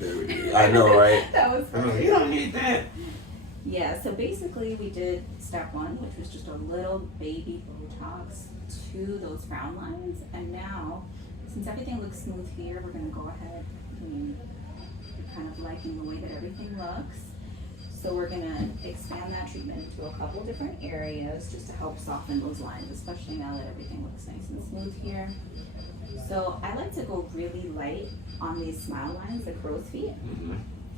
I know, right? That was funny. You don't need that. Yeah, so basically we did step one, which was just a little baby Botox to those frown lines. And now, since everything looks smooth here, we're gonna go ahead and kind of liking the way that everything looks. So we're gonna expand that treatment into a couple different areas just to help soften those lines, especially now that everything looks nice and smooth here. So I like to go really light on these smile lines, the crow's feet.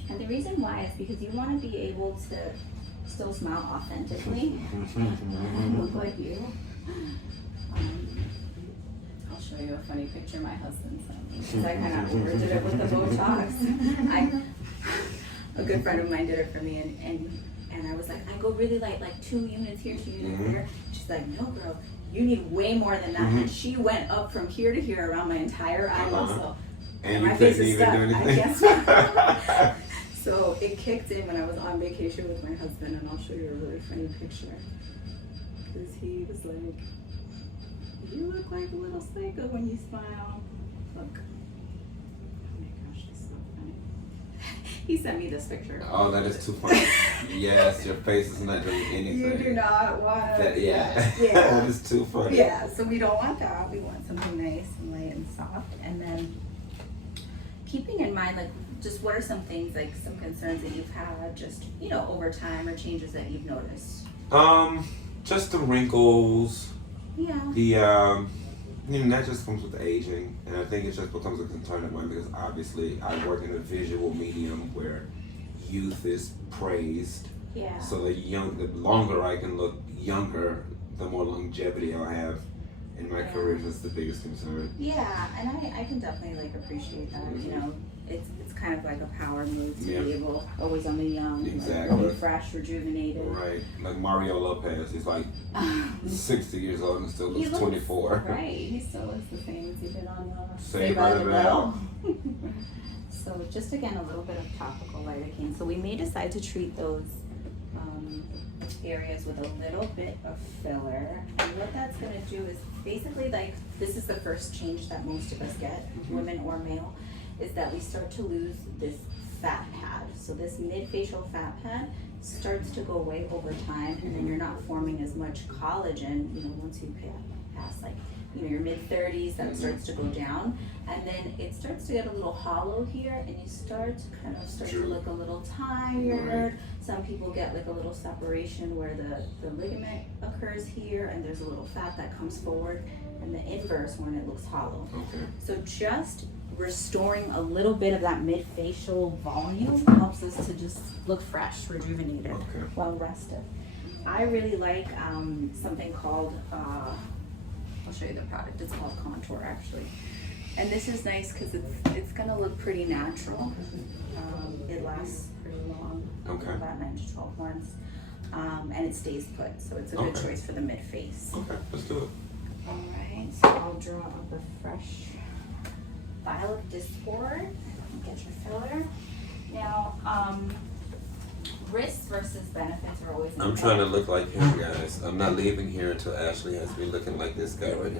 And the reason why is because you want to be able to still smile authentically and look like you. I'll show you a funny picture my husband sent me because I kind of overdid it with the Botox. A good friend of mine did it for me, and I was like, I go really light, like 2 units here, 2 units here. She's like, no, girl, you need way more than that. And she went up from here to here around my entire eyeball. So and my you face couldn't is even stuck. do I anything? can't. So it kicked in when I was on vacation with my husband, and I'll show you a really funny picture. Because he was like, you look like a little psycho when you smile. Look. Oh my gosh, that's so funny. He sent me this picture. Oh, that is too funny. Yes, your face is not doing anything. You do not want to. Yeah. Yeah. That is too funny. Yeah, so we don't want that. We want something nice and light and soft. And then keeping in mind, like, just what are some things, like some concerns that you've had just, you know, over time, or changes that you've noticed? Just the wrinkles. Yeah. The you know, that just comes with aging, and I think it just becomes a concern of mine because obviously I work in a visual medium where youth is praised. Yeah. So the longer I can look younger, the more longevity I'll have in my career. That's the biggest concern. Yeah, and I can definitely like appreciate that. You know, it's kind of like a power move to be able always on the young, exactly, like, really fresh, rejuvenated. Right, like Mario Lopez. He's like 60 years old and still looks 24. Right, he still looks the same as he did on the Saved by the Bell. So just again a little bit of topical lidocaine. So we may decide to treat those areas with a little bit of filler, and what that's going to do is basically, like, this is the first change that most of us get, women or male, is that we start to lose this fat pad. So this mid-facial fat pad starts to go away over time, and then you're not forming as much collagen, you know, once you pass like, you know, your mid-30s, that starts to go down, and then it starts to get a little hollow here, and you start to look a little tired. Some people get like a little separation where the ligament occurs here, and there's a little fat that comes forward, and the inverse when it looks hollow. Okay. So just restoring a little bit of that mid-facial volume helps us to just look fresh, rejuvenated, well rested. I really like something called, I'll show you the product, it's called Contour actually. And this is nice because it's gonna look pretty natural. It lasts pretty long, about 9 to 12 months. And it stays put, so it's a good choice for the mid-face. Okay, let's do it. Alright, so I'll draw up a fresh file of Discord. Get your filler. Now, risks versus benefits are always important. I'm trying to look like him, guys. I'm not leaving here until Ashley has me looking like this guy right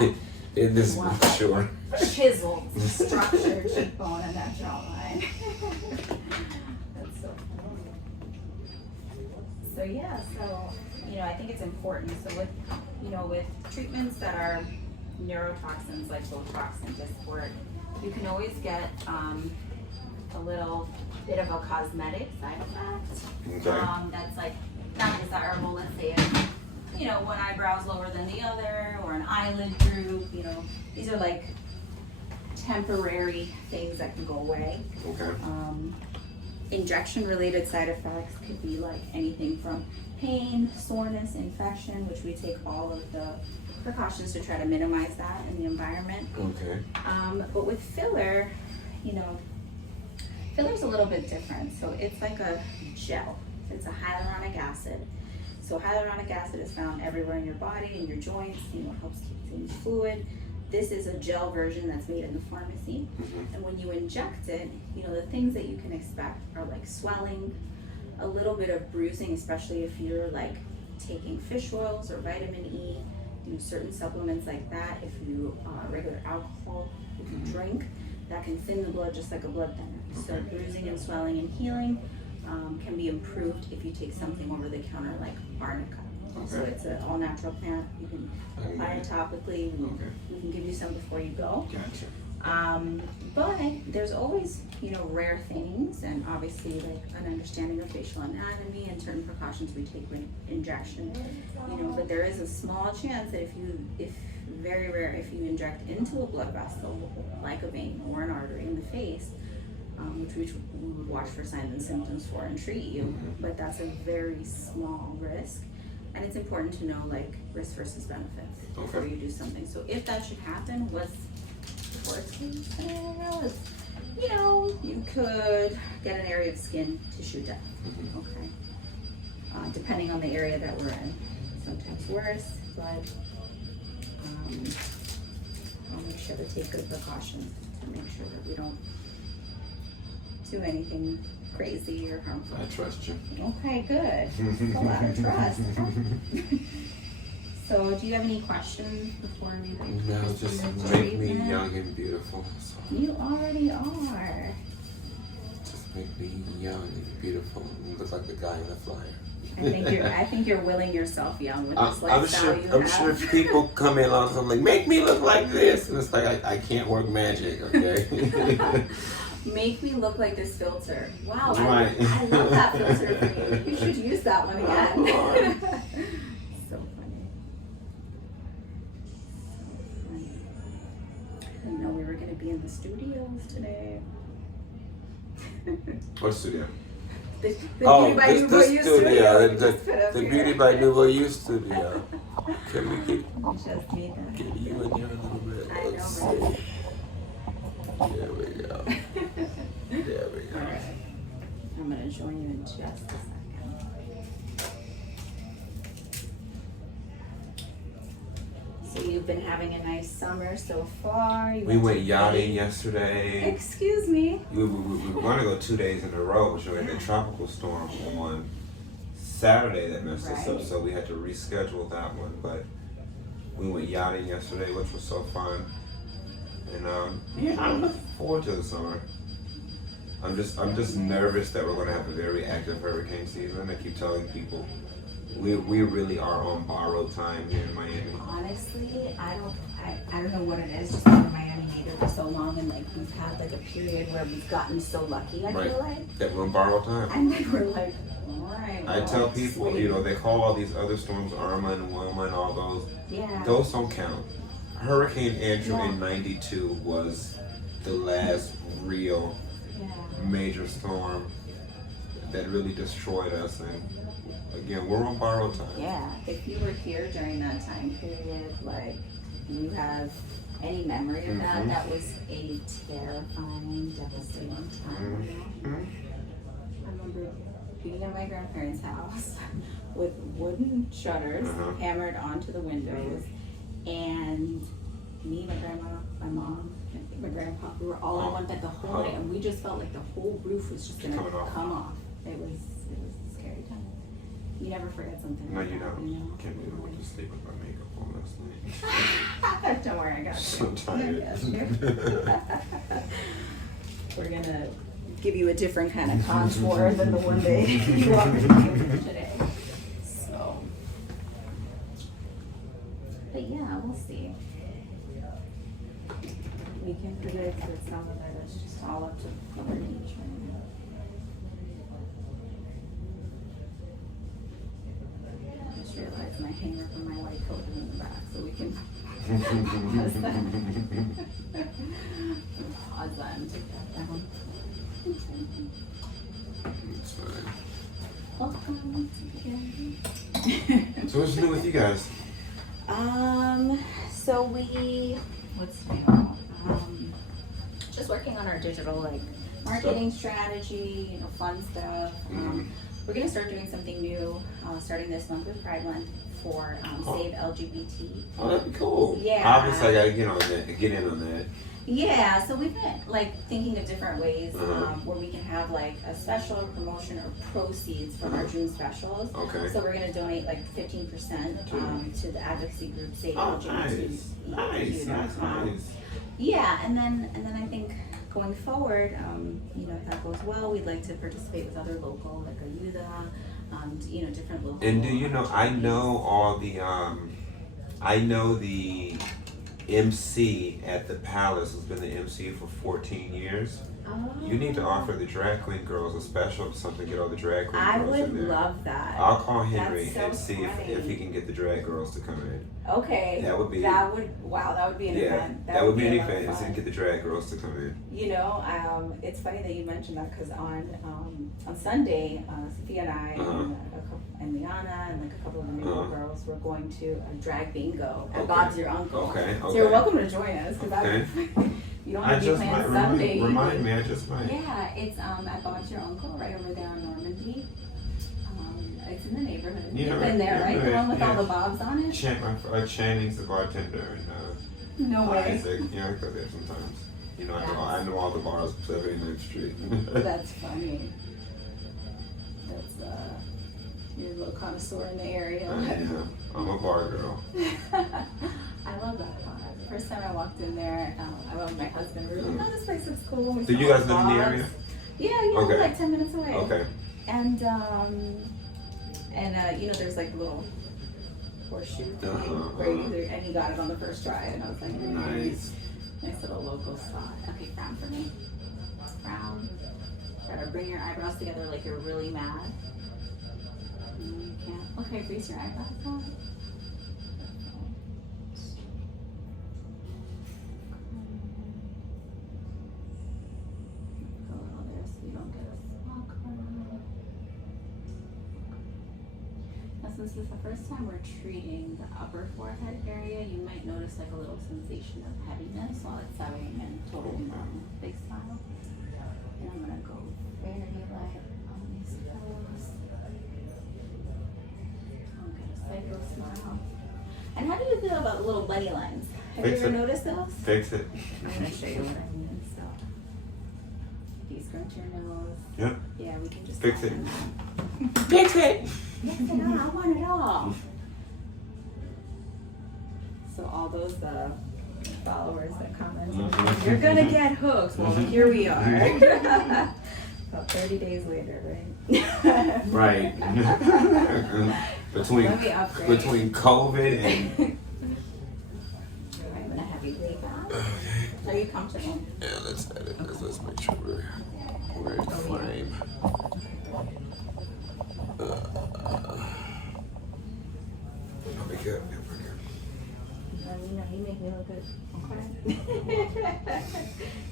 here. In this sure. Chiseled, structured cheekbone and that jawline. That's so funny. So yeah, so you know, I think it's important. So with treatments that are neurotoxins like Botox and Discord, you can always get a little bit of a cosmetic side effect. That's like not desirable. Let's say if, you know, one eyebrow's lower than the other, or an eyelid droop. You know, these are like temporary things that can go away. Injection-related side effects could be like anything from pain, soreness, infection, which we take all of the precautions to try to minimize that in the environment. But with filler, you know, filler's a little bit different. So it's like a gel. It's a hyaluronic acid. So hyaluronic acid is found everywhere in your body, in your joints, you know, helps keep things fluid. This is a gel version that's made in the pharmacy. And when you inject it, you know, the things that you can expect are like swelling, a little bit of bruising, especially if you're like taking fish oils or vitamin E, you know, certain supplements like that. If you regular alcohol, if you drink, that can thin the blood just like a blood thinner. So bruising and swelling and healing can be improved if you take something over the counter like Arnica. So it's an all natural plant. You can apply it topically. We can give you some before you go. Gotcha. But there's always, you know, rare things, and obviously like an understanding of facial anatomy and certain precautions we take with injection. You know, but there is a small chance that very rare, if you inject into a blood vessel like a vein or an artery in the face, which we would watch for signs and symptoms for and treat you, but that's a very small risk. And it's important to know like risk versus benefits before you do something. So if that should happen, what's the worst case scenario is, you know, you could get an area of skin tissue death. Okay. Depending on the area that we're in. Sometimes worse, but I'll make sure to take good precautions to make sure that we don't do anything crazy or harmful. I trust you. Okay, good. A lot of trust. So, do you have any questions before we No, just make me young and beautiful. So. You already are. Just make me young and beautiful and look like the guy in the flyer. I think you're willing yourself young with this lifestyle you have. I'm sure if people come in on something like, make me look like this, and it's like, I can't work magic, okay? Make me look like this filter. Wow, Right. I love that filter for you. You should use that one again. So funny. I didn't know we were going to be in the studios today. What studio? The Beauty by Nuvo You studio. The Beauty by Nuvo You studio. Can we get Just need that. you in here a little bit? I Let's know. see. There we go. There we go. All right. I'm going to join you in just a second. So you've been having a nice summer so far. We went yachting yesterday. Excuse me. We were going to go 2 days in a row, but we had that tropical storm on Saturday that messed us up, so we had to reschedule that one. But we went yachting yesterday, which was so fun. And yeah, I'm looking forward to the summer. I'm just nervous that we're going to have a very active hurricane season. I keep telling people we really are on borrowed time here in Miami. Honestly, I don't know what it is. Just being in Miami either for so long, and like we've had like a period where we've gotten so lucky. I feel like that we're on borrowed time. and then we're like, all right. I tell people, you know, they call all these other storms Irma and Wilma and all those. Yeah. Those don't count. Hurricane Andrew in '92 was the last real major storm that really destroyed us, and again, we're on borrowed time. Yeah, if you were here during that time period, like you have any memory of that, that was a terrifying, devastating time. I remember being at my grandparents' house with wooden shutters hammered onto the windows, and me, my grandma, my mom, and my grandpa, we were all in one bed the whole night, and we just felt like the whole roof was just gonna come off. It was a scary time. You never forget something. No, like you that, don't. you know? Can't believe I went to sleep with my makeup on last night. Don't worry, I got you. So tired. We're gonna give you a different kind of contour than the one day you walked in today. So, but yeah, we'll see. We can predict that some of it is just all up to Mother Nature. I just realized my hanger from my white coat is in the back, so we can pause that and take that down. That's fine. Welcome again. So what's new with you guys? So what's new? Just working on our digital like marketing strategy, you know, fun stuff. We're gonna start doing something new, starting this month with Pride Month for Save LGBT. Oh, that'd be cool. Yeah. Obviously, I gotta get in on that. Yeah, so we've been like thinking of different ways where we can have like a special promotion or proceeds from our June specials. Okay. So we're gonna donate like 15% to the advocacy group Save LGBT. Nice. Yeah, and then I think going forward, you know, if that goes well, we'd like to participate with other local, like Ayuda, you know, different local. And do you know, I know all the, I know the MC at the Palace who's been the MC for 14 years. Oh. You need to offer the drag queen girls a special something, get all the drag queen I girls would in there. love that. I'll call Henry That's so and see if he can get the drag girls to come in. Okay. That would be. Wow, that would be an event. That would be an a lot of event. fun. And get the drag girls to come in. You know, it's funny that you mentioned that because on Sunday, Sophia and I and Liana and like a couple of the new girls were going to a drag bingo at Bob's Your Uncle. Okay. So you're welcome to join us because you don't have to be planned Sunday. Remind me, I just might. Yeah, it's at Bob's Your Uncle right over there on Normandy. It's in the neighborhood. You've been there, right? The one with all the bobs on it? Channing's the bartender and no way. Isaac. Yeah, I go there sometimes. You know, I know all the bars 79th Street. That's funny. That's you're a little connoisseur in the area. Yeah, I'm a bar girl. I love that bar. The first time I walked in there, I went with my husband. We were like, oh, this place looks cool. Do you guys live in the area? Yeah, we're like 10 minutes away. Okay. And you know, there's like a little horseshoe thing where you got it on the first try, and I was like, nice little local spot. Okay, frown for me. Frown. Try to bring your eyebrows together like you're really mad. You can't. Okay, grease your eyebrows out. Go a little there so you don't get a small corner. Now, since this is the first time we're treating the upper forehead area, you might notice like a little sensation of heaviness while it's sewing and totally normal. Big smile. And I'm gonna go very light on these pillows. I'll get a psycho smile. And how do you feel about little bunny lines? Have you ever noticed those? Fix it. I'm gonna show you what I mean. So, if you scrunch your nose. Yeah. Yeah, we can just fix it. Fix it. Yes, I want it all. So all those followers that comment, you're gonna get hooked. Well, here we are. About 30 days later, right? Right. between COVID and. I'm gonna have you leave out. Are you comfortable? Yeah, let's edit this. Let's make sure we're in frame. I'll be good. You know, you make me look good. Okay.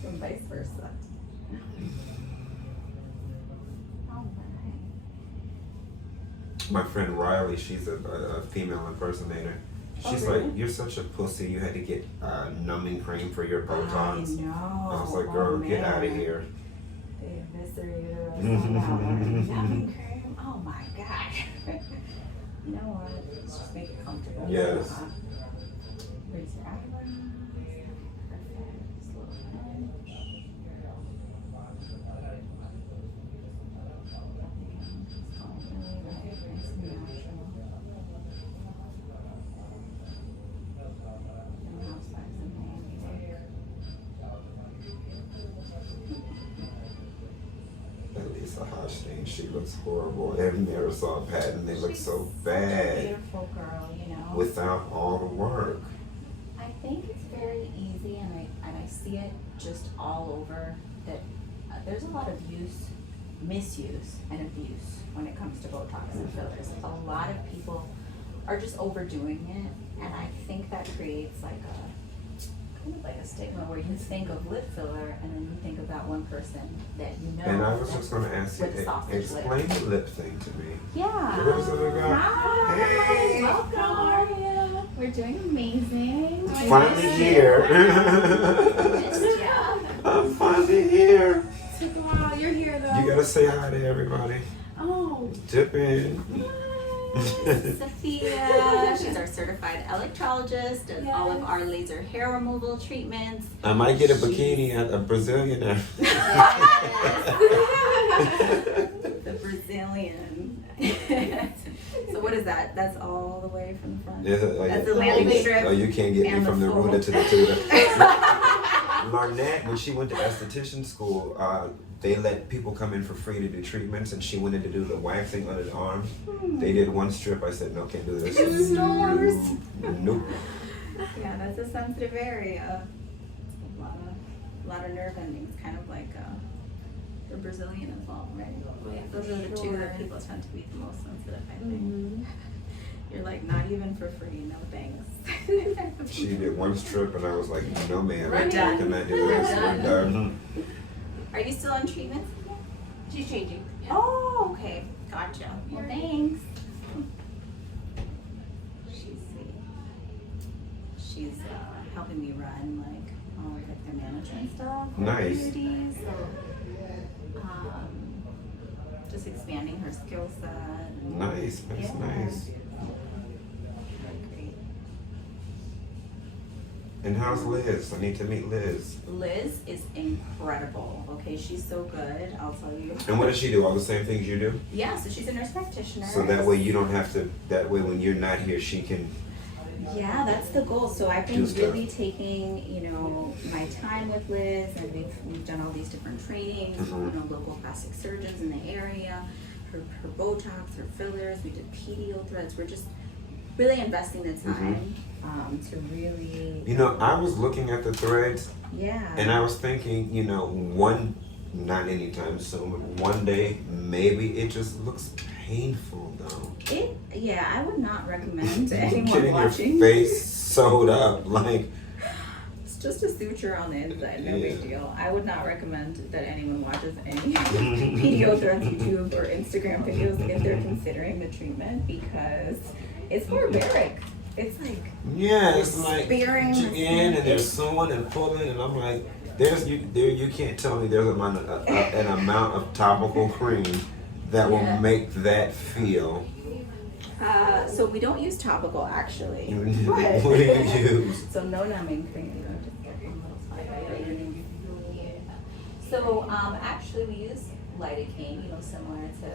And vice versa. My friend Riley, she's a female impersonator. She's like, you're such a pussy. You had to get numbing cream for your Botox. I know. I was like, girl, get out of here. They eviscerated numbing cream. Oh my god. You know what? Let's just make it comfortable. Yes. Raise your eyebrows. Perfect. Slow pinch. She looks horrible. I've never saw a pattern. They look so bad. Beautiful girl, you know. Without all the work. I think it's very easy, and I see it just all over that there's a lot of misuse and abuse when it comes to Botox and fillers. A lot of people are just overdoing it, and I think that creates like a stigma where you think of lip filler and then you think of that one person that you know. And I was just going to ask you, explain the lip thing to me. Yeah. Hi. Hey. Welcome. How are you? We're doing amazing. Finally here. I'm finally here. Wow, you're here though. You got to say hi to everybody. Oh. Dip in. This is Sophia. She's our certified electrologist, does all of our laser hair removal treatments. I might get a bikini at a Brazilian. The Brazilian. So what is that? That's all the way from the front? That's the landing strip. Oh, you can't get me from the Ruta to the Tuta. Larnette, when she went to esthetician school, they let people come in for free to do treatments, and she went in to do the waxing under the arms. They did one strip. I said, no, can't do this. Nope. Yeah, that's a sensitive area. A lot of nerve endings, kind of like the Brazilian as well, right? Yeah, those are the two that people tend to be the most sensitive, I think. You're like, not even for free, no thanks. She did one strip, and I was like, no, ma'am, I done. cannot do this. We're done. Are you still on treatment? She's changing. Yeah. Oh, okay. Gotcha. Well, thanks. She's sweet. She's helping me run like all like the management stuff. Nice. Activities. Just expanding her skill set. Nice. That's nice. Great. And how's Liz? I need to meet Liz. Liz is incredible. Okay, she's so good. I'll tell you. And what does she do? All the same things you do? Yeah, so she's a nurse practitioner. So that way you don't have to, that way when you're not here, she can. Yeah, that's the goal. So I've been really taking, my time with Liz, and we've done all these different trainings, local plastic surgeons in the area, her Botox, her fillers, we did PDO threads. We're just really investing the time to really. I was looking at the threads. Yeah. And I was thinking, not anytime soon, but one day, maybe it just looks painful though. I would not recommend to anyone getting watching. your face sewed up, like. It's just a suture on the inside, no big deal. I would not recommend that anyone watches any PDO threads, YouTube, or Instagram videos if they're considering the treatment, because it's barbaric. It's like it's like spearing in, and they're sewing and pulling, and I'm like, you can't tell me there's an amount of topical cream that will make that feel. So we don't use topical actually. What do you use? So no numbing cream. So actually we use lidocaine, similar to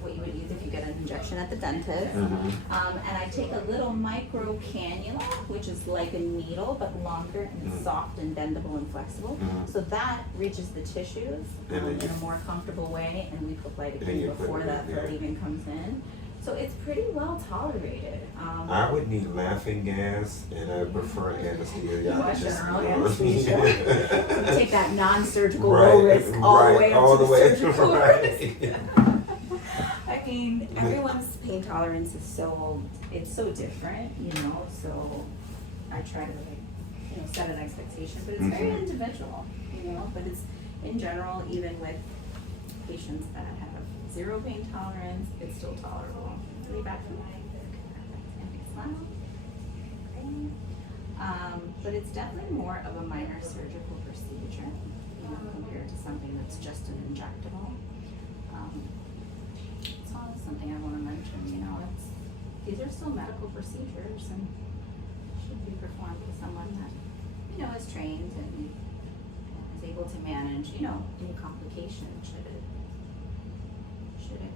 what you would use if you get an injection at the dentist. And I take a little micro cannula, which is like a needle but longer and soft and bendable and flexible. So that reaches the tissues in a more comfortable way, and we put lidocaine before that thread even comes in. So it's pretty well tolerated. I would need laughing gas, and I prefer anesthesia. General anesthesia. So take that non-surgical Right, low risk all the way up to the surgical risk. Right. I mean, everyone's pain tolerance is so different, so I try to set an expectation, but it's very individual, but it's in general, even with patients that have zero pain tolerance, it's still tolerable. Lean back from and big smile. But it's definitely more of a minor surgical procedure, compared to something that's just an injectable. It's always something I want to mention, these are still medical procedures and should be performed with someone that, is trained and is able to manage, any complication should it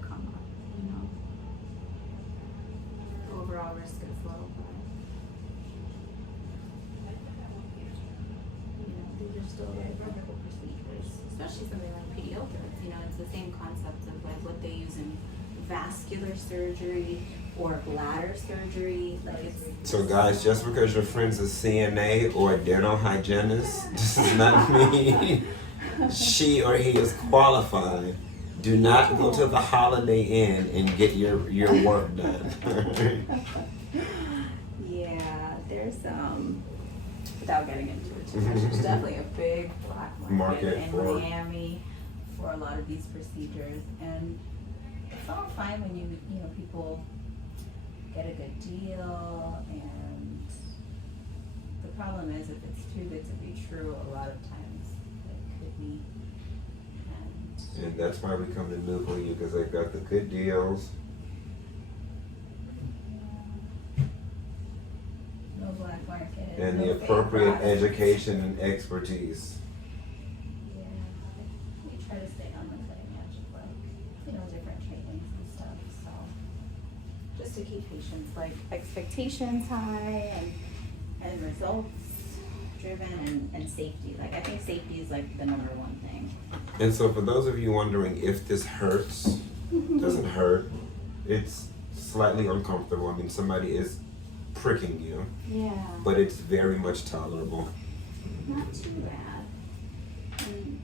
come up, The overall risk is low, but these are still very medical procedures, especially something like PDO threads. It's the same concept of like what they use in vascular surgery or bladder surgery. So guys, just because your friend's a CNA or a dental hygienist does not mean she or he is qualified. Do not go to the Holiday Inn and get your work done. Yeah, there's without getting into it too much, there's definitely a big black market in Miami for a lot of these procedures, and it's all fine when people get a good deal, and the problem is if it's too good to be true, a lot of times it could be. And that's why we come to Nuvo You, because they've got the good deals. No black market. And no the fake appropriate products. education and expertise. Yeah, we try to stay on the cutting edge of different trainings and stuff, so just to keep patients expectations high and results driven and safety. Like I think safety is like the number one thing. And so for those of you wondering if this hurts, doesn't hurt, it's slightly uncomfortable. I mean, somebody is pricking you. Yeah. But it's very much tolerable. Not too bad. And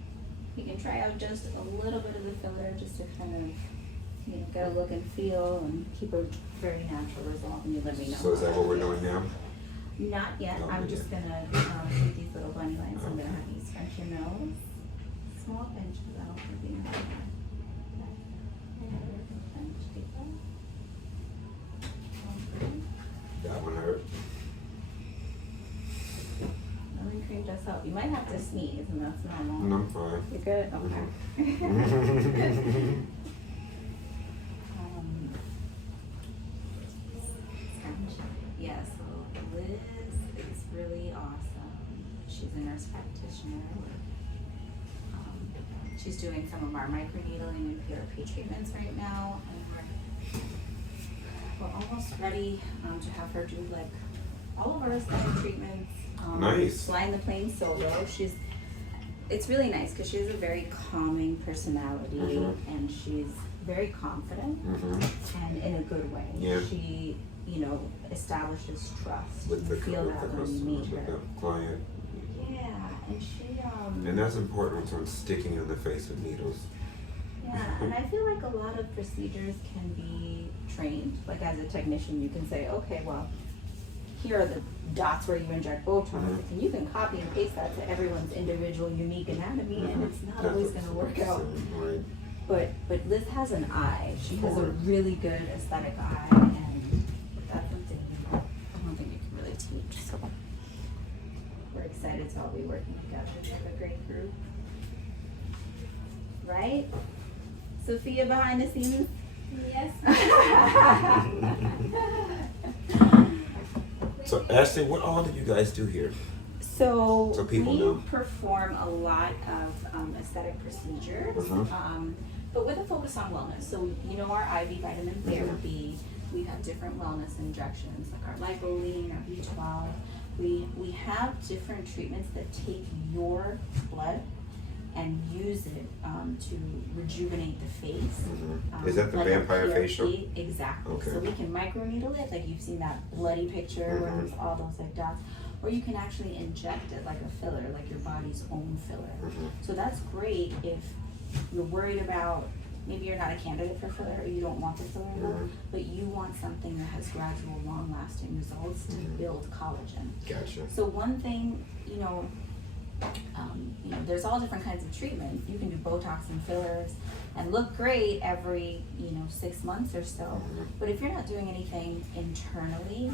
you can try out just a little bit of the filler just to kind of, get a look and feel and keep a very natural result, and you let me know. So is that what we're doing now? Not yet. No, I'm not just yet. gonna do these little bunny lines. I'm gonna have you scrunch your nose. Small pinch though. Maybe not that. Pinch, deep breath. Okay. That one hurt. Numbing cream does help. You might have to sneeze, and that's normal. No, I'm fine. You're good? Okay. Yeah, so Liz is really awesome. She's a nurse practitioner. She's doing some of our microneedling and PRP treatments right now. And we're almost ready to have her do like all of our aesthetic treatments. Nice. Flying the plane solo. It's really nice because she has a very calming personality and she's very confident and in a good way. Yeah. She, establishes trust. With the You feel that when you customer, meet with her. the client. Yeah, and she And that's important when someone's sticking you in the face with needles. yeah, and I feel like a lot of procedures can be trained. Like as a technician, you can say, okay, well, here are the dots where you inject Botox, and you can copy and paste that to everyone's individual, unique anatomy, and it's not always going to work out. Right. But Liz has an eye. She has a really good aesthetic eye, and that's something I don't think you can really teach. So we're excited to all be working together. We have a great group, right? Sophia behind the scenes. Yes. So Ashley, what all did you guys do here? So people we know. perform a lot of aesthetic procedures, but with a focus on wellness. So our IV vitamin therapy, we have different wellness injections like our lipoline, our B12. We have different treatments that take your blood and use it to rejuvenate the face. Is that the like vampire a PRP. facial? Exactly. Okay. So we can microneedle it, like you've seen that bloody picture where there's all those like dots, or you can actually inject it like a filler, like your body's own filler. So that's great if you're worried about, maybe you're not a candidate for filler or you don't want the filler, but you want something that has gradual, long-lasting results to build collagen. Gotcha. So one thing, there's all different kinds of treatment. You can do Botox and fillers and look great every, 6 months or so. But if you're not doing anything internally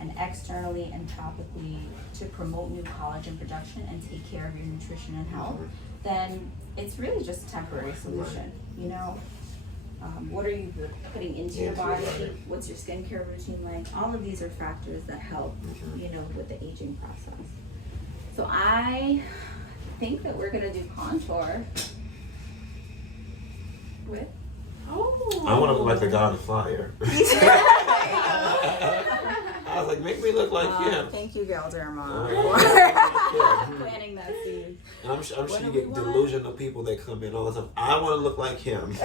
and externally and topically to promote new collagen production and take care of your nutrition and health, then it's really just a temporary solution. What are you putting into your body? What's your skincare routine like? All of these are factors that help, with the aging process. So I think that we're gonna do contour with. Oh. I want to look like the guy on the flyer. I was like, make me look like him. Thank you, Galderma, for planting that seed. And I'm sure What you do get we want? delusional people that come in all the time. I want to look like him.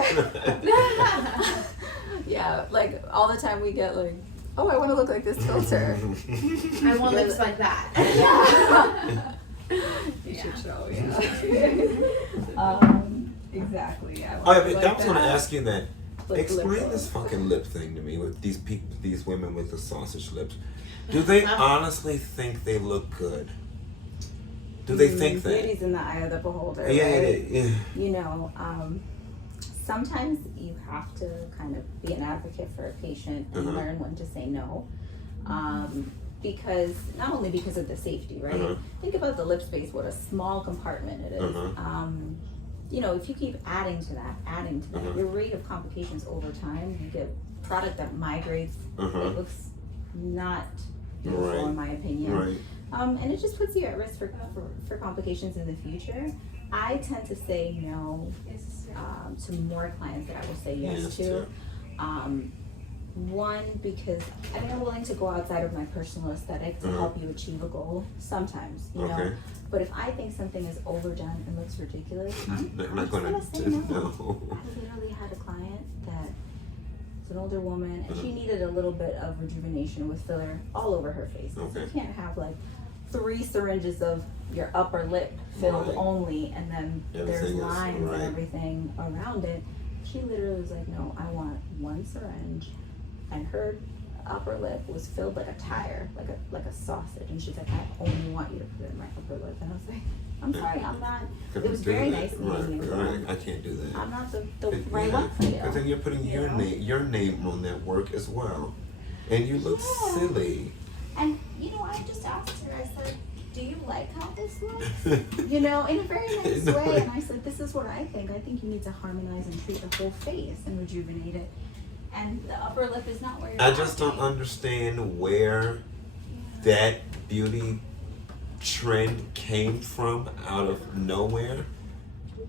Yeah, like all the time we get like, oh, I want to look like this filter. I want lips like that. You should show, yeah. Exactly. Yeah. Oh, yeah, but I was going to ask you that. Like Explain lip this gloss. fucking lip thing to me with these people, these women with the sausage lips. Do they honestly think they look good? Do they think that? Beauty's in the eye of the beholder. Yeah, right? yeah. Sometimes you have to kind of be an advocate for a patient and learn when to say no. Because not only because of the safety, right? Think about the lip space, what a small compartment it is. If you keep adding to that, your rate of complications over time, you get product that migrates. It looks not beautiful in my opinion. Right. And it just puts you at risk for complications in the future. I tend to say no to more clients that I will say yes to. One, because I mean, I'm willing to go outside of my personal aesthetic to help you achieve a goal sometimes, you know. But if I think something is overdone and looks ridiculous, I'm not going to say no. I literally had a client that was an older woman, and she needed a little bit of rejuvenation with filler all over her face. So you can't have like 3 syringes of your upper lip filled only, and then there's lines and everything around it. She literally was like, no, I want 1 syringe, and her upper lip was filled like a tire, like a sausage, and she's like, I only want you to put it in my upper lip. And I was like, I'm sorry, I'm not. It was very nice meeting you. Right, I can't do that. I'm not the right one for you. Because then you're putting your name on that work as well, and you look silly. And you know, I just asked her. I said, do you like how this looks? You know, in a very nice way. And I said, this is what I think. I think you need to harmonize and treat the whole face and rejuvenate it. And the upper lip is not where you're I just don't understand where that beauty trend came from out of nowhere.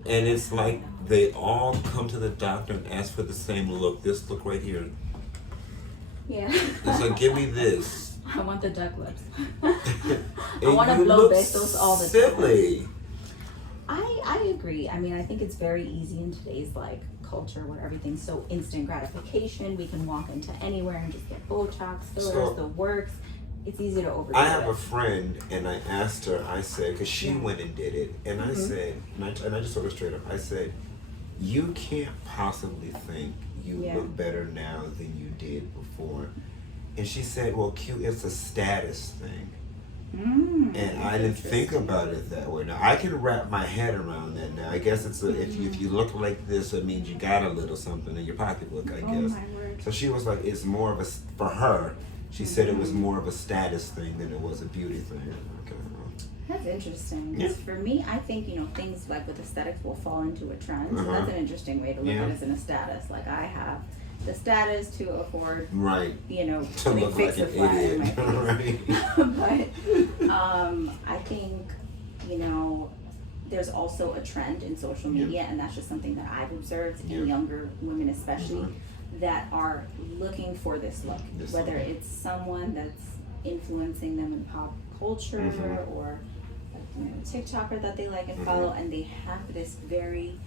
And it's like they all come to the doctor and ask for the same look. This look right here. Yeah. It's like, give me this. I want the duck lips. I want to blow bezos all the time. I agree. I mean, I think it's very easy in today's like culture where everything's so instant gratification. We can walk into anywhere and just get Botox, fillers, the works. It's easy to overdo. I have a friend, and I asked her. I said, because she went and did it, and I said, and I just told her straight up. I said, you can't possibly think you look better now than you did before. And she said, well, Q, it's a status thing. And I didn't think about it that way. Now, I can wrap my head around that now. I guess it's if you look like this, it means you got a little something in your pocketbook, I guess. My word. So she was like, it's more of a, for her, she said it was more of a status thing than it was a beauty thing. Okay. That's interesting. Yeah. For me, I think, you know, things like with aesthetics will fall into a trend. So that's an interesting way to look at it as in a status. Like I have the status to afford, you know, to look like an idiot. But I think, you know, there's also a trend in social media, and that's just something that I've observed in younger women especially, that are looking for this look. Whether it's someone that's influencing them in pop culture or a TikToker that they like and follow, and they have this very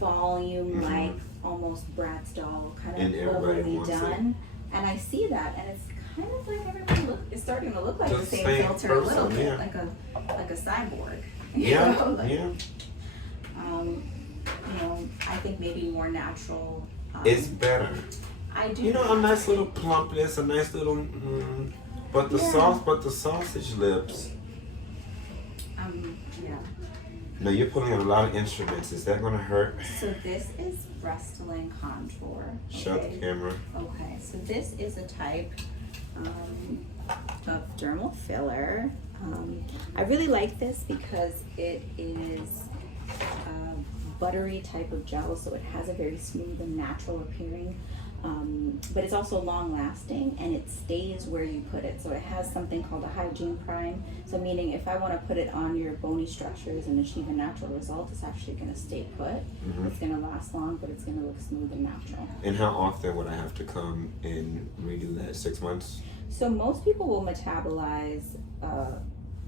volume like almost Bratz doll kind of overly done, and I see that, and it's kind of like everybody is starting to look like the same filter a little bit, like a cyborg. You know, you know, I think maybe more natural. It's better. I do. You know, a nice little plumpness, a nice little, but the sausage lips. No, you're putting on a lot of instruments. Is that gonna hurt? So this is Restylane Contour. Shut the camera. Okay, so this is a type of dermal filler. I really like this because it is a buttery type of gel, so it has a very smooth and natural appearing. But it's also long lasting, and it stays where you put it. So it has something called a hygiene prime. So meaning if I want to put it on your bony structures and achieve a natural result, it's actually going to stay put. It's going to last long, but it's going to look smooth and natural. And how often would I have to come and redo that? 6 months? So most people will metabolize,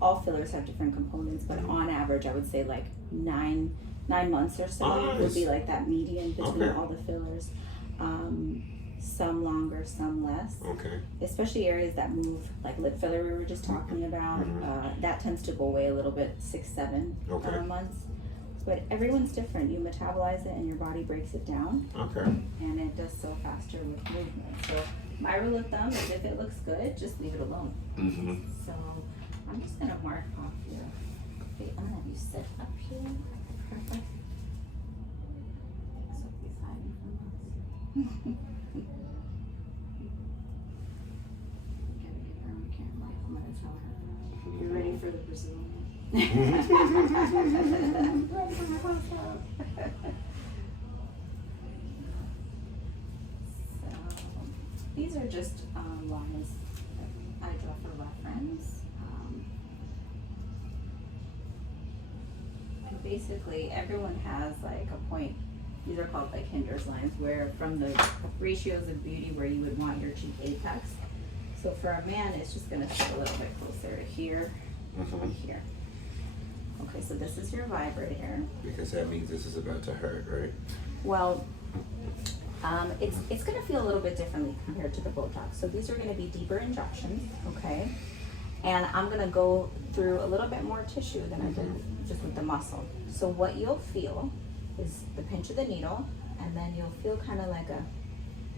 all fillers have different components, but on average I would say like 9 months or so would be like that median between all the fillers. Some longer, some less. Okay. Especially areas that move, like lip filler we were just talking about. That tends to go away a little bit, 6-7 months. But everyone's different. You metabolize it and your body breaks it down. Okay. And it does so faster with movement. So my rule of thumb is if it looks good, just leave it alone. So I'm just gonna mark off your face. I'm gonna have you sit up here. Perfect. Sophie's hiding from us. I'm gonna tell her. You're ready for the Brazilian. So these are just lines that I draw for reference. And basically everyone has like a point These are called like Hinder's lines, where from the ratios of beauty where you would want your cheek apex. So for a man, it's just gonna sit a little bit closer to here and here. Okay, so this is your vibrator. Because that means this is about to hurt, right? Well, it's gonna feel a little bit differently compared to the Botox. So these are gonna be deeper injections, okay? And I'm gonna go through a little bit more tissue than I did just with the muscle. So what you'll feel is the pinch of the needle, and then you'll feel kind of like a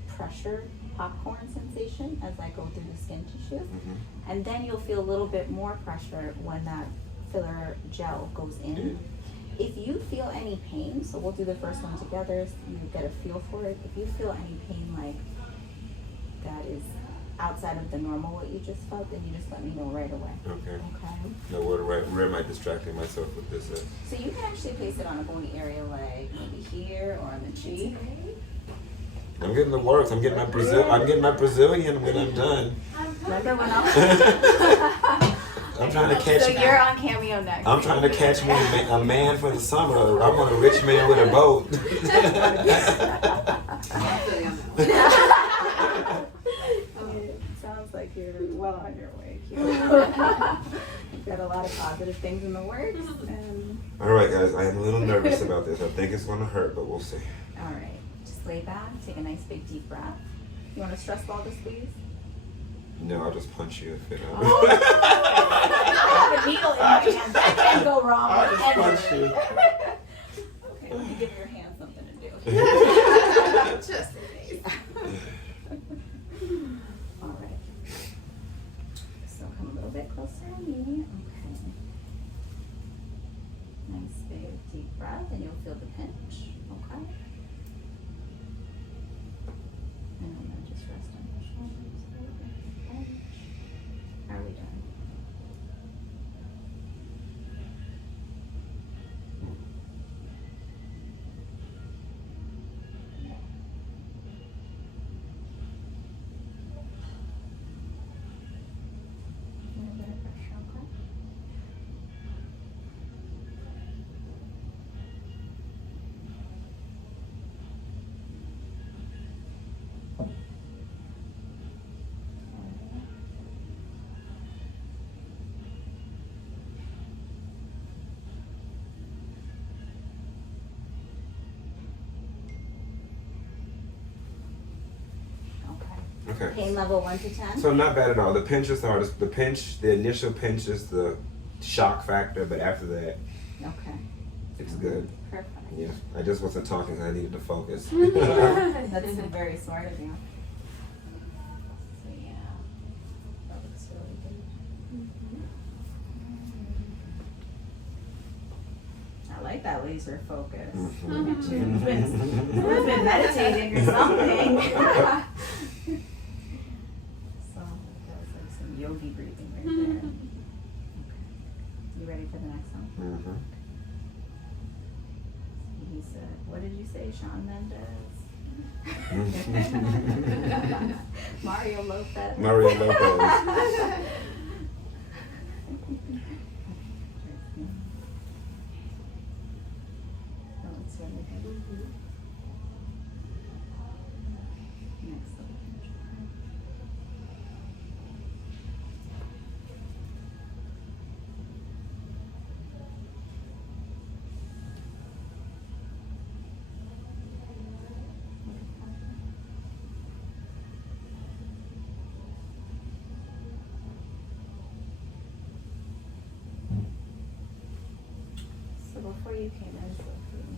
pressure popcorn sensation as I go through the skin tissue. And then you'll feel a little bit more pressure when that filler gel goes in. If you feel any pain, so we'll do the first one together so you get a feel for it. If you feel any pain like that is outside of the normal what you just felt, then you just let me know right away. Okay. Okay. Now where am I distracting myself with this at? So you can actually place it on a bony area like maybe here or on the cheek. I'm getting the works. I'm getting my Brazilian when I'm done. Remember when I I'm trying to catch. So you're on Cameo next. I'm trying to catch me a man for the summer. I want a rich man with a boat. It sounds like you're well on your way. You've got a lot of positive things in the works. All right, guys. I am a little nervous about this. I think it's going to hurt, but we'll see. All right. Just lay back. Take a nice big deep breath. You want to stress ball this, please? No, I'll just punch you if it happens. I have a needle in my hand. That can't go wrong. I'll just punch you. Okay, let me give your hand something to do. Just in case. All right. So come a little bit closer to me. Okay. Nice big deep breath, and you'll feel the pinch. Okay. And I'm gonna just rest on your shoulders. Pinch. How are we doing? A little bit of pressure, okay? Okay. Pain level 1 to 10? So not bad at all. The pinch is the hardest. The initial pinch is the shock factor, but after that, Okay. it's good. Perfect. Yeah, I just wasn't talking. I needed to focus. That's very smart of you. So yeah, that looks really good. I like that laser focus. Look at you. You've been meditating or something. So that was like some yogi breathing right there. Okay. You ready for the next one? He said, what did you say, Shawn Mendes? Mario Lopez. Mario Lopez. That looks really good. Next little pinch. So before you came in, Sophie,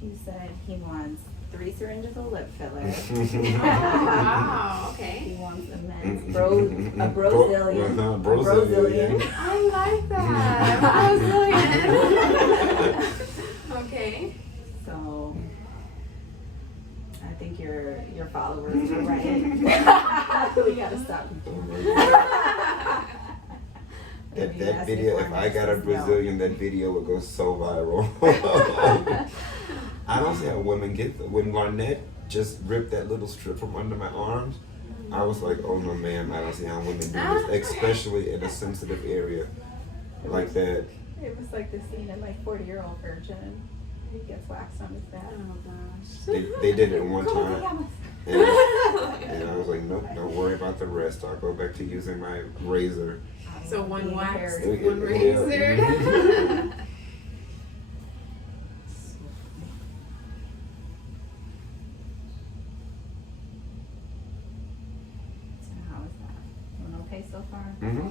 he said he wants 3 syringes of lip filler. Wow, He okay. wants a Brazilian. Brazilian. I like that. Brazilian. Okay. So I think your followers are right. We gotta stop. That video, if I got a Brazilian, that video would go so viral. I don't see how women get when Garnett just ripped that little strip from under my arms. I was like, oh no, ma'am, I don't see how women do this, especially in a sensitive area like that. It was like the scene in like 40-Year-Old Virgin. He gets waxed on his back. Oh gosh. They did it one time. And I was like, nope, don't worry about the rest. I'll go back to using my razor. So one wax, Yeah. one razor. So how is that? Doing okay so far? Mm-hmm.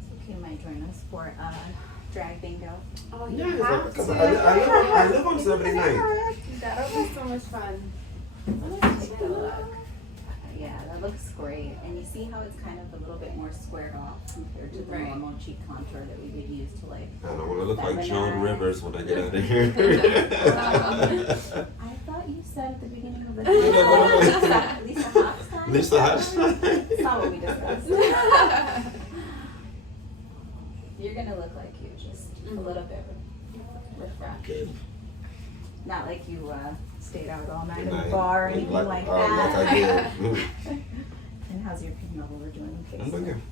So Kim might join us for drag bingo. Oh, Yeah, you have because to. I live on 79th. That'll be so much fun. Take a look. Yeah, that looks great. And you see how it's kind of a little bit more squared off compared to the Right. normal cheek contour that we would use to like. I don't want to look like Feminine. Joan Rivers when I get out of here. I thought you said at the beginning of the Lisa Hochstein. Lisa Hochstein. That's not what we discussed. You're gonna look like you, just a little bit refreshed. Good. Not like you stayed out all night Good in the night. bar or anything like Like that. I did. And how's your pain level? We're doing okay. I'm looking.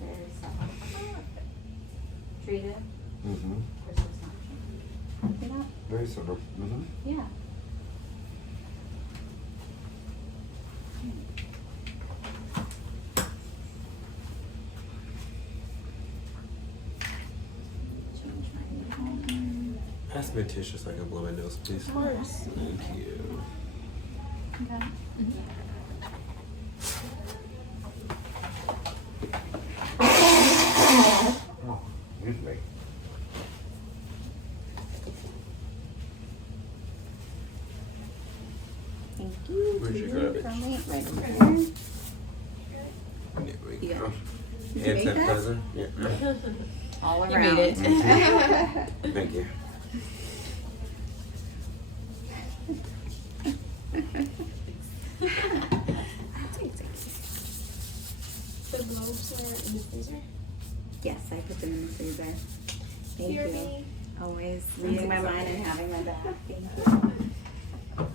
Very soft. Treated. Mm-hmm. Or so it's not treated. Look it up. Very subtle. Mm-hmm. Yeah. Change my name. Pass me a tissue so I can blow my nose, please. Of course. Thank you. Okay. Oh, excuse me. Thank you. Where's your Do you garbage? from me? Right over here. There we Yeah. go. Did you Hand make that? sanitizer? Yeah. All You around. made it. Thank you. The globes are in the freezer. Yes, I put them in the freezer. Thank Here, you. me. Always reading my mind and having my back. Thank you.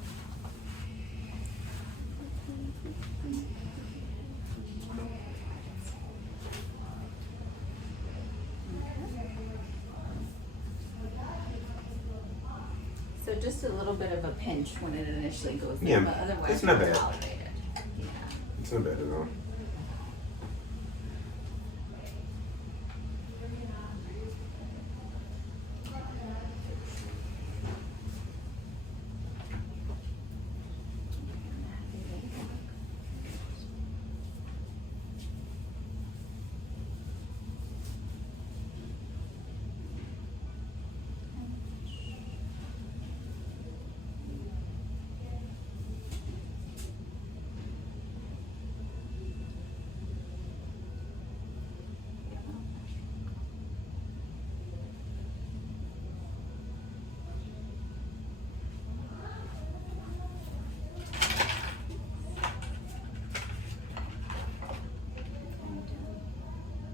So just a little bit of a pinch when it initially goes in, Yeah, but otherwise it's not bad. tolerated. Yeah. It's not bad at all.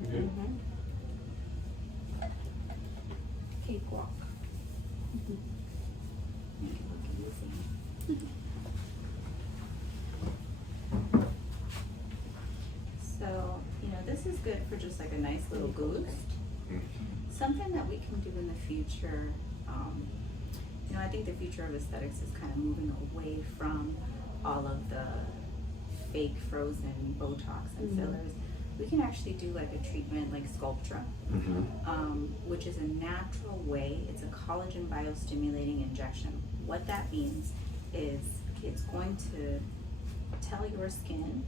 Good. Mhm. Cakewalk. Make it look easy. So, this is good for just like a nice little boost. Something that we can do in the future, I think the future of aesthetics is kind of moving away from all of the fake frozen Botox and fillers. We can actually do like a treatment like Sculptra, which is a natural way. It's a collagen biostimulating injection. What that means is it's going to tell your skin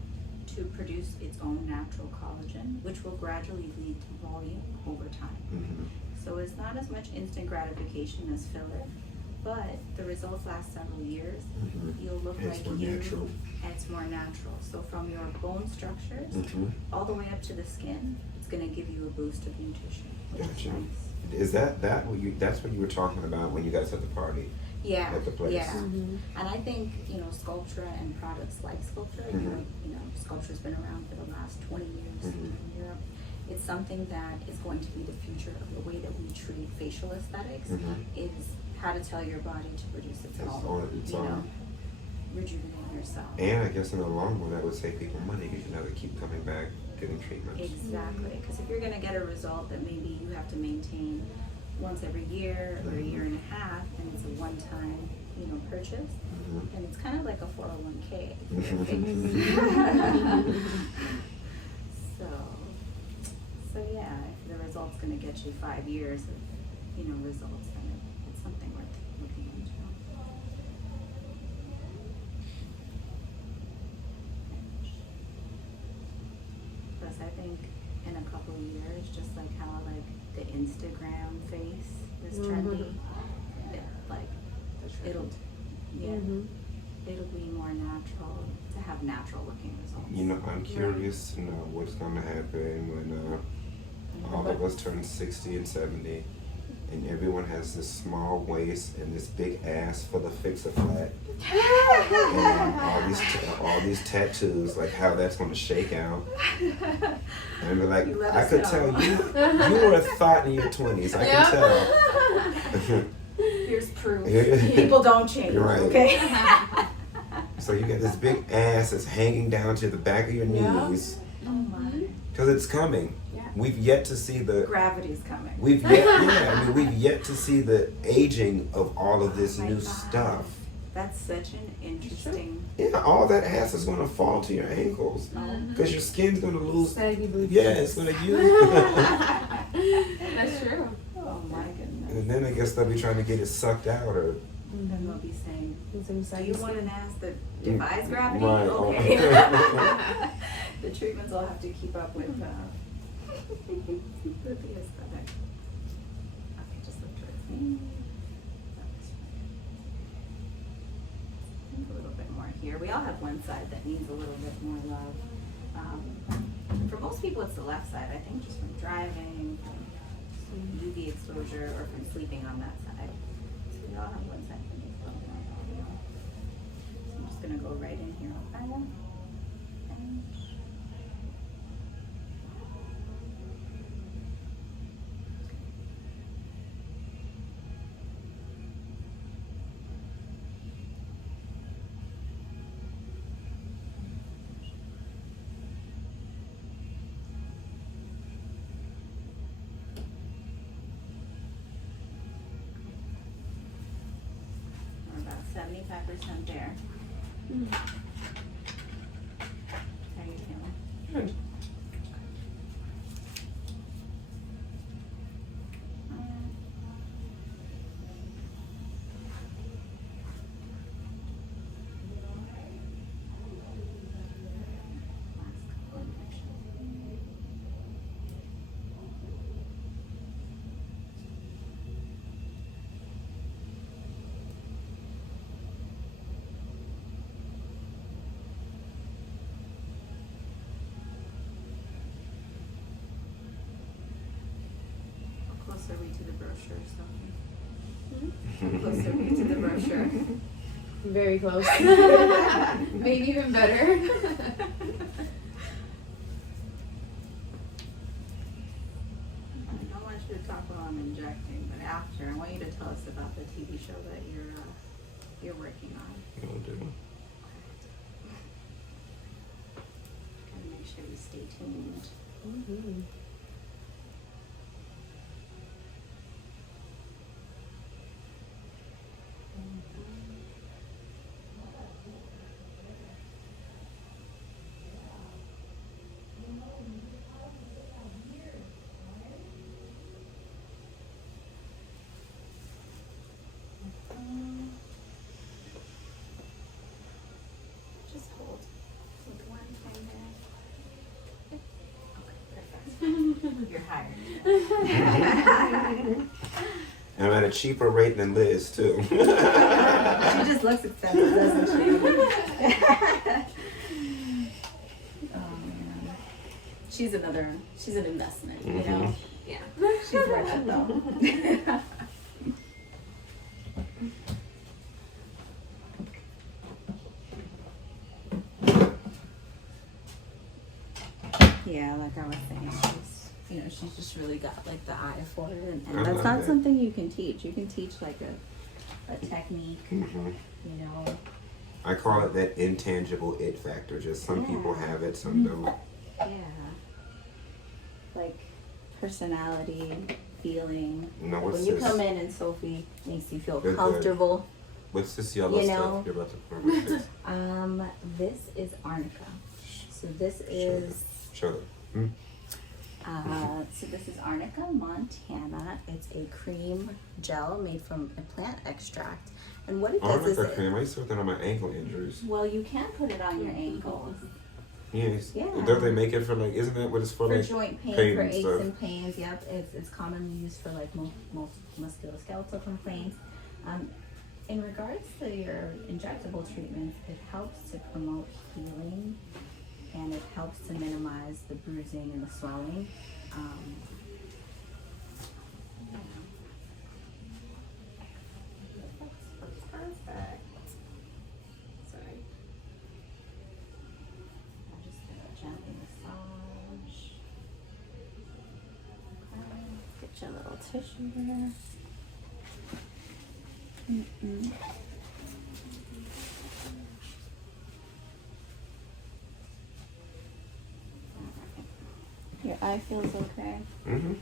to produce its own natural collagen, which will gradually lead to volume over time. Mm-hmm. So it's not as much instant gratification as filler, but the results last several years. Mm-hmm. You'll look It's like more you, natural. and it's more natural. So from your bone structures Mm-hmm. all the way up to the skin, it's going to give you a boost of nutrition, which is Gotcha. nice. Is that what you? That's what you were talking about when you guys had the party Yeah, at the place. yeah. Mm-hmm. And I think, Sculptura and products like Sculptura, Mhm. Sculptura's been around for the last 20 years Mhm. in Europe. It's something that is going to be the future of the way that we treat facial aesthetics, Mhm. is how to tell your body to produce its It's own, on its own. rejuvenate yourself. And I guess in the long run, that would save people money because they keep coming back getting treatments. Exactly, because if you're going to get a result that maybe you have to maintain once every year or a Mhm. year and a half, and it's a one-time, purchase, Mhm. and it's kind of like a 401k. So yeah, if the result's going to get you 5 years of, results, then it's something worth looking into. Plus, I think in a couple of years, just like how the Instagram face is trendy, it'll be more natural to have natural looking results. I'm curious to know what's going to happen when all of us turn 60 and 70, and everyone has this small waist and this big ass full of fix-a-flat, and all these tattoos, like how that's going to shake out. And be like, You let I us could know. tell you were a thought in your 20s. I can tell. Here's proof. People don't change, Right. okay? So you got this big ass that's hanging down to the back of your Yeah. knees, Oh my. because it's coming. Yeah. We've yet to see the. Gravity's coming. We've yet to see the aging of all of this Oh my new God. stuff. That's such an interesting. Yeah, all that ass is gonna fall to your ankles because your skin's gonna lose. Saggy boots. Yeah, it's gonna use. That's true. Oh my goodness. And then I guess they'll be trying to get it sucked out, or Then they'll be saying, Some do saggy you want an skin. ass that defies gravity? Right. Okay. The treatments will have to keep up with the aesthetic. Okay, just look towards me. That's fine. A little bit more here. We all have one side that needs a little bit more love. For most people, it's the left side. I think just from driving, from UV exposure, or from sleeping on that side. So we all have one side that needs a little more love. So I'm just gonna go right in here. Okay. And we're about 75% there. How are you feeling? Good. Last couple of injections. How close are we to the brochure, Sophie? How close are we to the brochure? Very close. Maybe even better. I don't want you to talk while I'm injecting, but after, I want you to tell us about the TV show that you're working on. Will do. Gotta make sure we stay tuned. Mm-hmm. you're hired. And I'm at a cheaper rate than Liz, too. She just looks expensive, doesn't she? Oh, man. She's an investment, you know? Yeah. She's worth it, though. Yeah, like I was saying, she's just really got like the eye for it, and that's not something you can teach. You can teach like a technique, you know. I call it that intangible it factor. Just some people have it, some don't. Yeah. Like personality, feeling. No, what's when you this? come in and Sophie makes you feel Good. comfortable. What's this yellow stuff you're about to pour my face? This is Arnica. So this is. Show them. So this is Arnica Montana. It's a cream gel made from a plant extract. And what it does is cream. I used to put that on my ankle injuries. well, you can put it on your ankles. Yes. Yeah. Don't they make it for like? Isn't that what it's for? For like joint pain, pain for and aches stuff? and pains. Yep, it's commonly used for like most musculoskeletal complaints. In regards to your injectable treatments, it helps to promote healing, and it helps to minimize the bruising and the swelling. Perfect. Sorry. I'm just gonna gently massage. Okay, get your little tissue there. Your eye feels okay. Mm-hmm.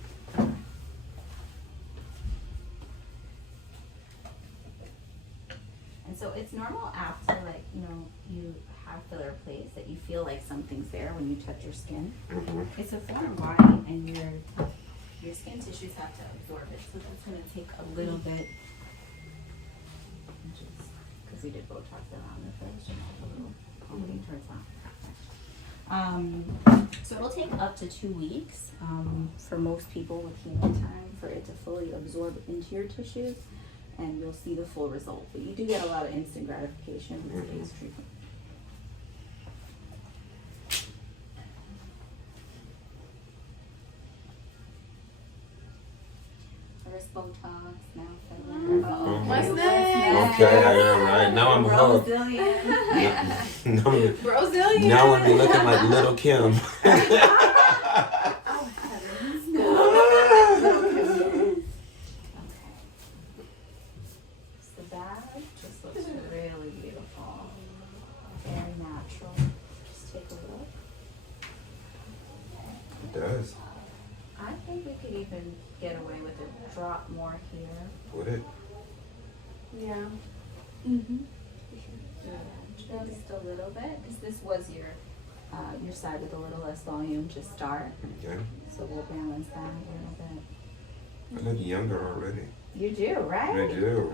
And so it's normal after, like, you have filler placed that you feel like something's there when you touch your skin. Mm-hmm. It's a foreign body, and your skin tissues have to absorb it. So that's going to take a little bit, because we did Botox around the face, a little calming towards that. So it'll take up to 2 weeks for most people with healing time for it to fully absorb into your tissues, and you'll see the full result. But you do get a lot of instant gratification with today's treatment. There's Botox, now filler. What's Okay. next? Okay, I know, right? Now I'm hooked. Brazilian. Brazilian. Now I'm gonna be looking like Little Kim. The bag just looks really beautiful. Very natural. Just take a look. It does. I think we could even get away with a drop more here. Would it? Yeah. Just a little bit, because this was your side with a little less volume to start. Okay. So we'll balance that a little bit. I look younger already. You do, right? I do.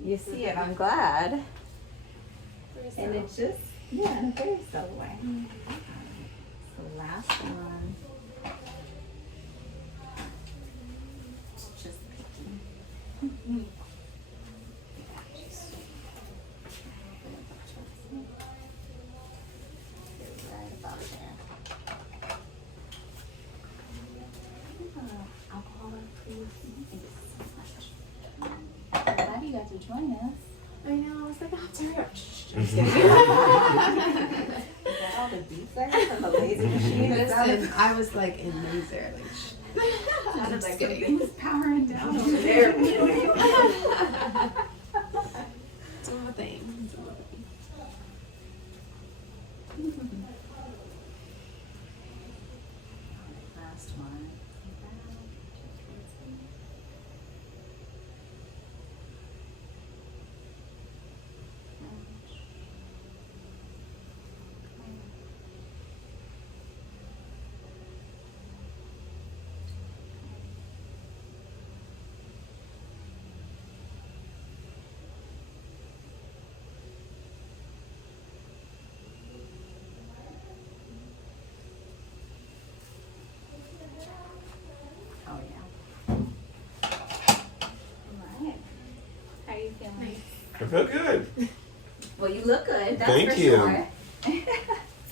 You see it, I'm glad. And it just, in a very subtle way. So last one. Just right about there. Alcohol, please. Thank you so much. I'm glad you got to join us. I know. I was like, oh, turn up. Is that all the beats there from the laser machine? Listen, I was like in laser. I'm just like, kidding. something's powering down over there. It's a little thing. It's a little thing. Last one. I feel good. Well, you look good. That's Thank for you. sure.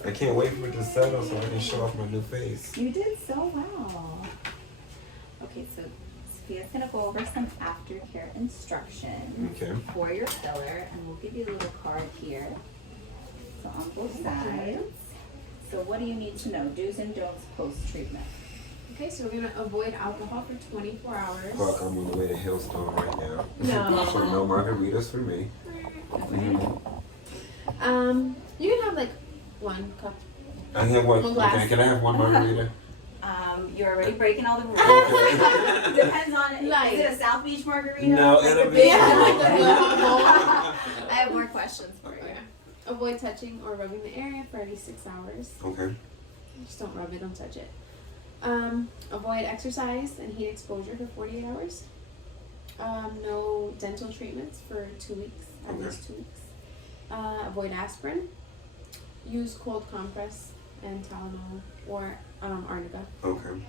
I can't wait for it to settle so I can show off my new face. You did so well. Okay, so Sophia's gonna go over some aftercare instructions for your filler, and we'll give you a little card here. So on both sides. So what do you need to know? Do's and don'ts post-treatment. Okay, so we're gonna avoid alcohol for 24 hours. Fuck, I'm on the way to Hillstone right now. No. So no margaritas for me. You can have like 1 cup. I have one. One glass. Okay, can I have one margarita? You're already breaking all the rules. Okay. Depends on it. Like- Is it a South Beach margarita? No, Like it'll a be- big I have more questions for you. Avoid touching or rubbing the area for at least 6 hours. Okay. Just don't rub it, don't touch it. Avoid exercise and heat exposure for 48 hours. No dental treatments for 2 weeks, at Okay. least 2 weeks. Avoid aspirin. Use cold compress and Tylenol or Arnica. Okay.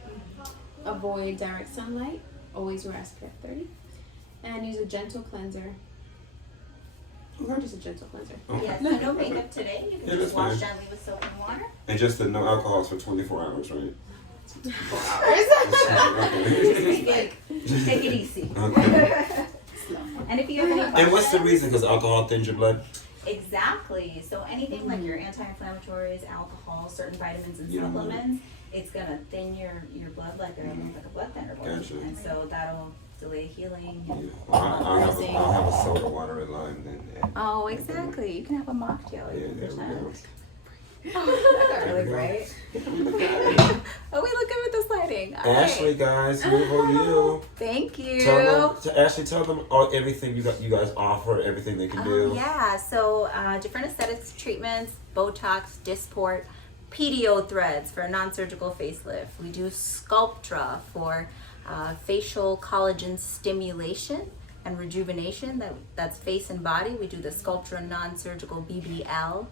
Avoid direct sunlight. Always wear SPF 30. And use a gentle cleanser. Or just a gentle cleanser. Okay. Yeah, so no makeup today. You can Yeah, just that's wash fine. gently with soap and water. And just the no alcohols for 24 hours, right? 4 hours. Take it easy. Okay. And if you have any questions, And what's the reason? Because alcohol thins your blood? exactly. So anything like your anti-inflammatories, alcohol, certain vitamins and You don't want it. supplements, it's gonna thin your blood like a blood thinner would. Gotcha. And so that'll delay healing. Yeah. And I'll have a soda water and lime then. Oh, exactly. You can have a mocktail. Yeah, there we go. That got really bright. Oh, we look good with this lighting. All Ashley, right. guys, Nuvo You. Thank you. Ashley, tell them everything you guys offer, everything they can do. Yeah, so different aesthetics treatments, Botox, Dysport, PDO threads for a non-surgical facelift. We do Sculptra for facial collagen stimulation and rejuvenation. That's face and body. We do the Sculptra non-surgical BBL.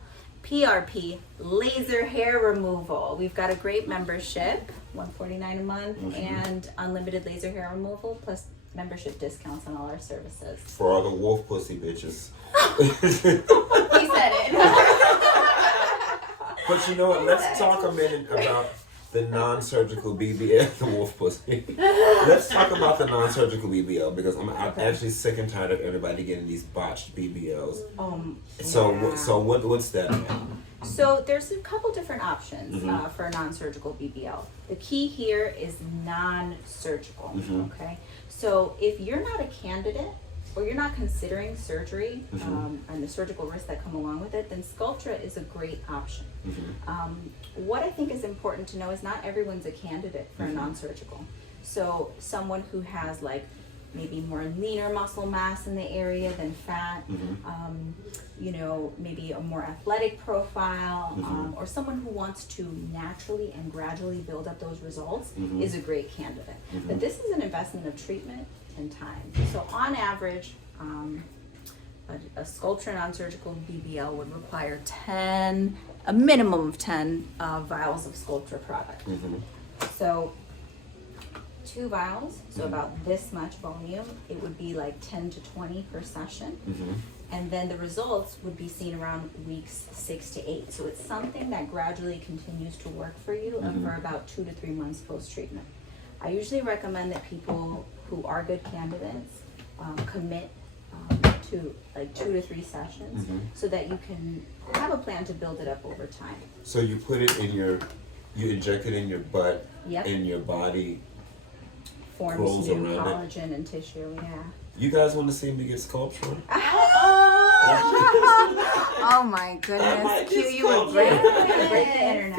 PRP, laser hair removal. We've got a great membership, $149 a month, and unlimited laser hair removal, plus membership discounts on all our services. For all the wolf pussy bitches. He said it. But you know what? Let's talk a minute about the non-surgical BBL, the wolf pussy. Let's talk about the non-surgical BBL because I'm actually sick and tired of everybody getting these botched BBLs. So what's that about? So there's a couple different options for a non-surgical BBL. The key here is non-surgical. Okay, so if you're not a candidate or you're not considering surgery and the surgical risks that come along with it, then Sculptra is a great option. What I think is important to know is not everyone's a candidate for a non-surgical. So someone who has like maybe more leaner muscle mass in the area than fat, you know, maybe a more athletic profile, or someone who wants to naturally and gradually build up those results is a great candidate. But this is an investment of treatment and time. So on average, a Sculptra non-surgical BBL would require a minimum of 10 vials of Sculptra product. So 2 vials, so about this much volume, it would be like 10 to 20 per session. And then the results would be seen around weeks 6 to 8. So it's something that gradually continues to work for you and for about 2 to 3 months post-treatment. I usually recommend that people who are good candidates commit to like 2 to 3 sessions so that you can have a plan to build it up over time. So you put it in you inject it in your butt, Yep. and your body Forms grows new around it. collagen and tissue, yeah. You guys want to see me get Sculptra? Oh my goodness. Q, you would break the internet.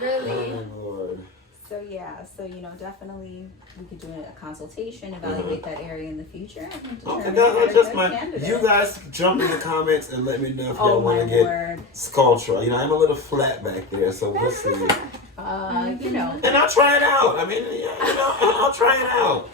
Really? Oh Lord. So yeah, so you know, definitely we could do a consultation, evaluate that area in the future, and Oh my determine God, if that's they're my. good candidates. You guys jump in the comments and let me know if Oh y'all my want to get word. Sculptra. You know, I'm a little flat back there, so we'll see. You know, And I'll try it out. I mean, you know, I'll try it out.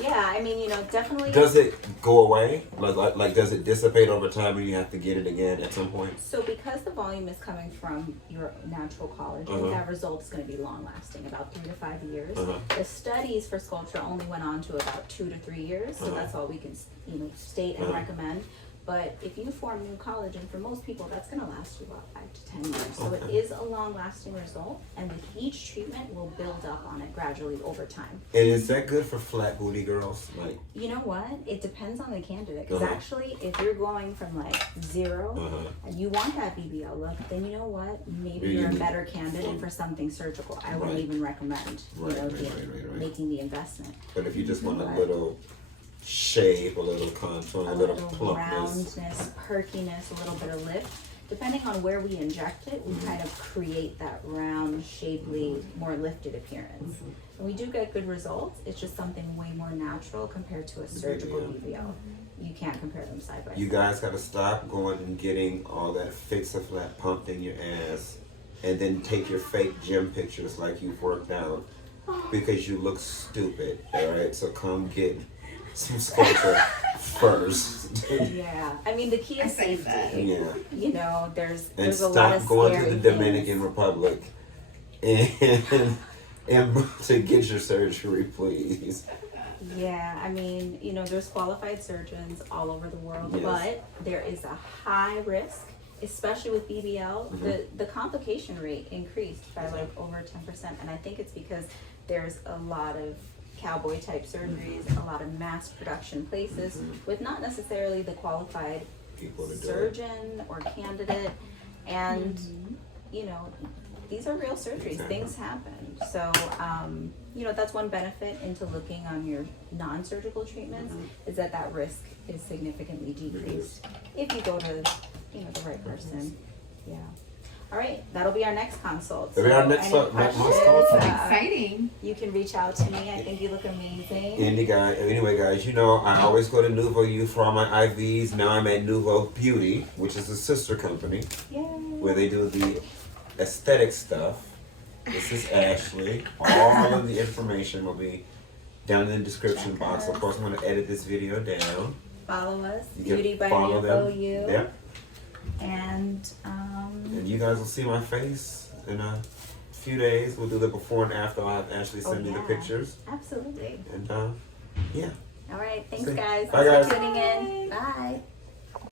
Yeah, I mean, definitely. Does it go away? Like does it dissipate over time and you have to get it again at some point? So because the volume is coming from your natural collagen, that result is going to be long lasting, about 3 to 5 years. The studies for sculpture only went on to about 2 to 3 years, so that's all we can state and recommend. But if you form new collagen, for most people, that's going to last you about 5 to 10 years. So it is a long-lasting result, and with each treatment, we'll build up on it gradually over time. And is that good for flat booty girls? Like, you know what? It depends on the candidate. Because actually, if you're going from like 0 and you want that BBL look, then you know what? Maybe you're a better candidate for something surgical. I wouldn't even recommend making the investment. But if you just want a little shape, a little contour, a little plumpness, roundness, perkiness, a little bit of lift. Depending on where we inject it, we kind of create that round, shapely, more lifted appearance. And we do get good results. It's just something way more natural compared to a surgical BBL. You can't compare them side by side. You guys gotta stop going and getting all that fix-a-flat pumped in your ass and then take your fake gym pictures like you've worked out because you look stupid, alright? So come get some sculpture first. Yeah, I mean the key is safety. Yeah. There's and a lot of stop going scary to the things. Dominican Republic and to get your surgery, please. Yeah, I mean, there's qualified surgeons all over the world, but there is a high risk, especially with BBL. The complication rate increased by like over 10%, and I think it's because there's a lot of cowboy type surgeries, a lot of mass production places with not necessarily the qualified surgeon or candidate, and these are real surgeries. Things happen. So that's one benefit into looking on your non-surgical treatments is that risk is significantly decreased if you go to the right person. Yeah. All right, that'll be our next consult. That'll be our next consult. Exciting. You can reach out to me. I think you look amazing. Anyway, guys, I always go to Nuvo You for all my IVs. Now I'm at Nuvo Beauty, which is a sister company, where they do the aesthetic stuff. This is Ashley. All of the information will be down in the description box. Of course, I'm going to edit this video down. Follow us, You Beauty by follow Nuvo them. You. Yep. And you guys will see my face in a few days. We'll do the before and after. I'll have Ashley send me the pictures. Absolutely. And yeah. All right. Thanks, See. guys. Bye, Thanks guys. for tuning in. Bye.